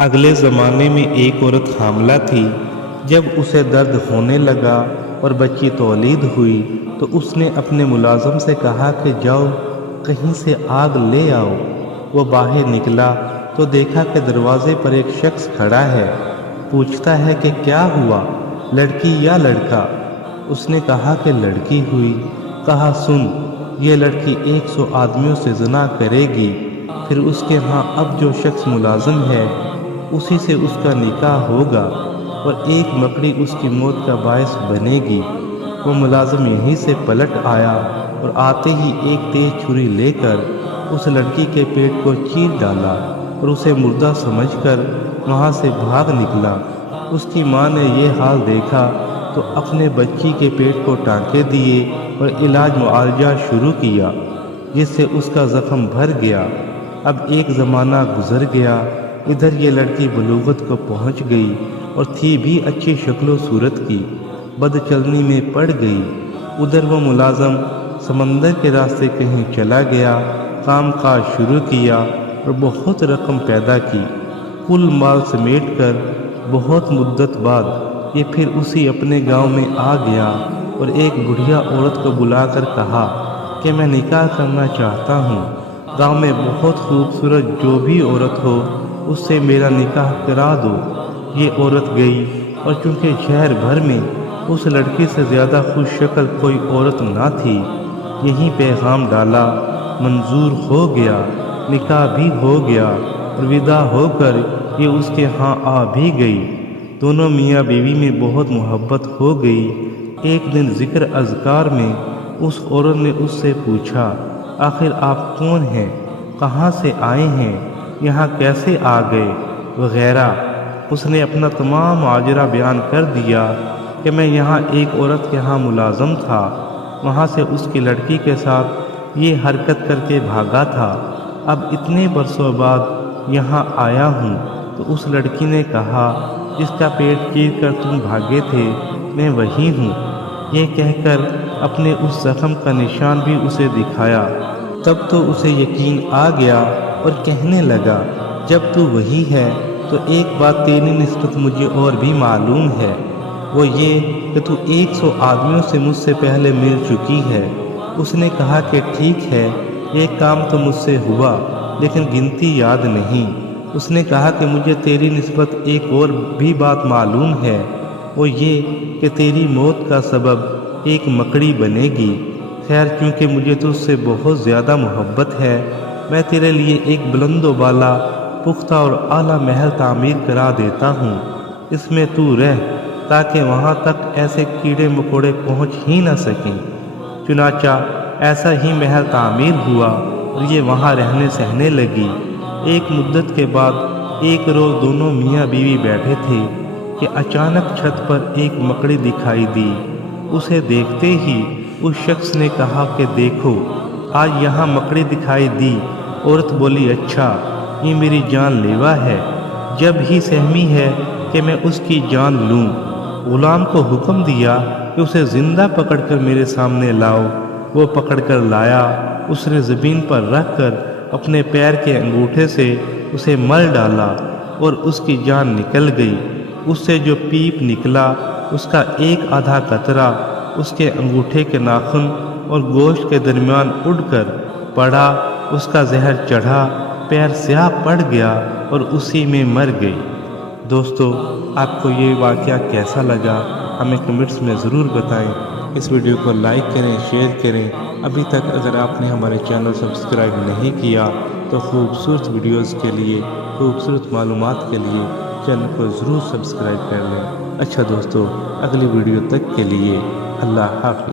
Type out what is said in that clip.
अगले ज़माने में एक औरत हामला थी। जब उसे दर्द होने लगा और बच्ची तौलीद हुई तो उसने अपने मुलाजिम से कहा कि जाओ कहीं से आग ले आओ। वो बाहर निकला तो देखा कि दरवाजे पर एक शख्स खड़ा है। पूछता है कि क्या हुआ, लड़की या लड़का? उसने कहा कि लड़की हुई। कहा सुन, ये लड़की 100 आदमियों से ज़िना करेगी, फिर उसके यहाँ अब जो शख्स मुलाजिम है उसी से उसका निकाह होगा और एक मकड़ी उसकी मौत का बायस बनेगी। वो मुलाजिम यहीं से पलट आया और आते ही एक तेज छुरी लेकर उस लड़की के पेट को चीर डाला और उसे मुर्दा समझकर वहाँ से भाग निकला। उसकी माँ ने ये हाल देखा तो अपने बच्ची के पेट को टाँके दिए और इलाज मुआवजा शुरू किया, जिससे उसका ज़ख्म भर गया। अब एक ज़माना गुजर गया। इधर ये लड़की बलूगत को पहुंच गई और थी भी अच्छी शक्लो सूरत की, बदचलनी में पड़ गई। उधर वो मुलाजम समंदर के रास्ते कहीं चला गया, काम काज शुरू किया और बहुत रकम पैदा की। कुल माल समेट कर बहुत मुद्दत बाद ये फिर उसी अपने गांव में आ गया और एक बुढ़िया औरत को बुलाकर कहा कि मैं निकाह करना चाहता हूँ। गांव में बहुत खूबसूरत जो भी औरत हो उससे मेरा निकाह करा दो। ये औरत गई और चूंकि शहर भर में उस लड़की से ज़्यादा खुश शक्ल कोई औरत ना थी, यहीं पैगाम डाला, मंजूर हो गया, निकाह भी हो गया और विदा होकर ये उसके यहाँ आ भी गई। दोनों मियाँ बीवी में बहुत मोहब्बत हो गई। एक दिन ज़िक्र अज़कार में उस औरत ने उससे पूछा, आखिर आप कौन हैं, कहाँ से आए हैं, यहाँ कैसे आ गए वगैरह। उसने अपना तमाम माजरा बयान कर दिया कि मैं यहाँ एक औरत के यहाँ मुलाजम था, वहाँ से उसकी लड़की के साथ ये हरकत करके भागा था। अब इतने बरसों बाद यहाँ आया हूँ तो उस लड़की ने कहा जिसका पेट चीर कर तुम भागे थे मैं वही हूँ। ये कहकर अपने उस जख्म का निशान भी उसे दिखाया। तब तो उसे यकीन आ गया और कहने लगा, जब तू वही है तो एक बात तेरी निस्बत मुझे और भी मालूम है, वो ये कि तू 100 आदमियों से मुझसे पहले मिल चुकी है। उसने कहा कि ठीक है, एक काम तो मुझसे हुआ लेकिन गिनती याद नहीं। उसने कहा कि मुझे तेरी निस्बत एक और भी बात मालूम है, वो ये कि तेरी मौत का सबब एक मकड़ी बनेगी। खैर, क्योंकि मुझे तुझसे बहुत ज़्यादा मोहब्बत है, मैं तेरे लिए एक बुलंदो बाला पुख्ता और आला महल तामीर करा देता हूँ। इसमें तू रह ताकि वहाँ तक ऐसे कीड़े मकोड़े पहुँच ही न सकें। चुनाचा ऐसा ही महल तामीर हुआ और ये वहाँ रहने सहने लगी। एक मुद्दत के बाद एक रोज़ दोनों मियाँ बीवी बैठे थे कि अचानक छत पर एक मकड़ी दिखाई दी। उसे देखते ही उस शख्स ने कहा कि देखो, आज यहाँ मकड़ी दिखाई दी। औरत बोली, अच्छा, ये मेरी जान लेवा है, जब ही सहमी है कि मैं उसकी जान लूँ। गुलाम को हुक्म दिया कि उसे ज़िंदा पकड़कर मेरे सामने लाओ। वो पकड़कर लाया। उसने ज़मीन पर रखकर अपने पैर के अंगूठे से उसे मल डाला और उसकी जान निकल गई। उससे जो पीप निकला उसका एक आधा कतरा उसके अंगूठे के नाखून और गोश्त के दरमियान उड़कर पड़ा। उसका जहर चढ़ा, पैर स्याह पड़ गया और उसी में मर गई। दोस्तों, आपको ये वाक़या कैसा लगा हमें कमेंट्स में ज़रूर बताएं। इस वीडियो को लाइक करें, शेयर करें। अभी तक अगर आपने हमारे चैनल सब्सक्राइब नहीं किया तो खूबसूरत वीडियोज़ के लिए, खूबसूरत मालूमात के लिए चैनल को ज़रूर सब्सक्राइब कर लें। अच्छा दोस्तों, अगली वीडियो तक के लिए अल्लाह हाफ़िज़।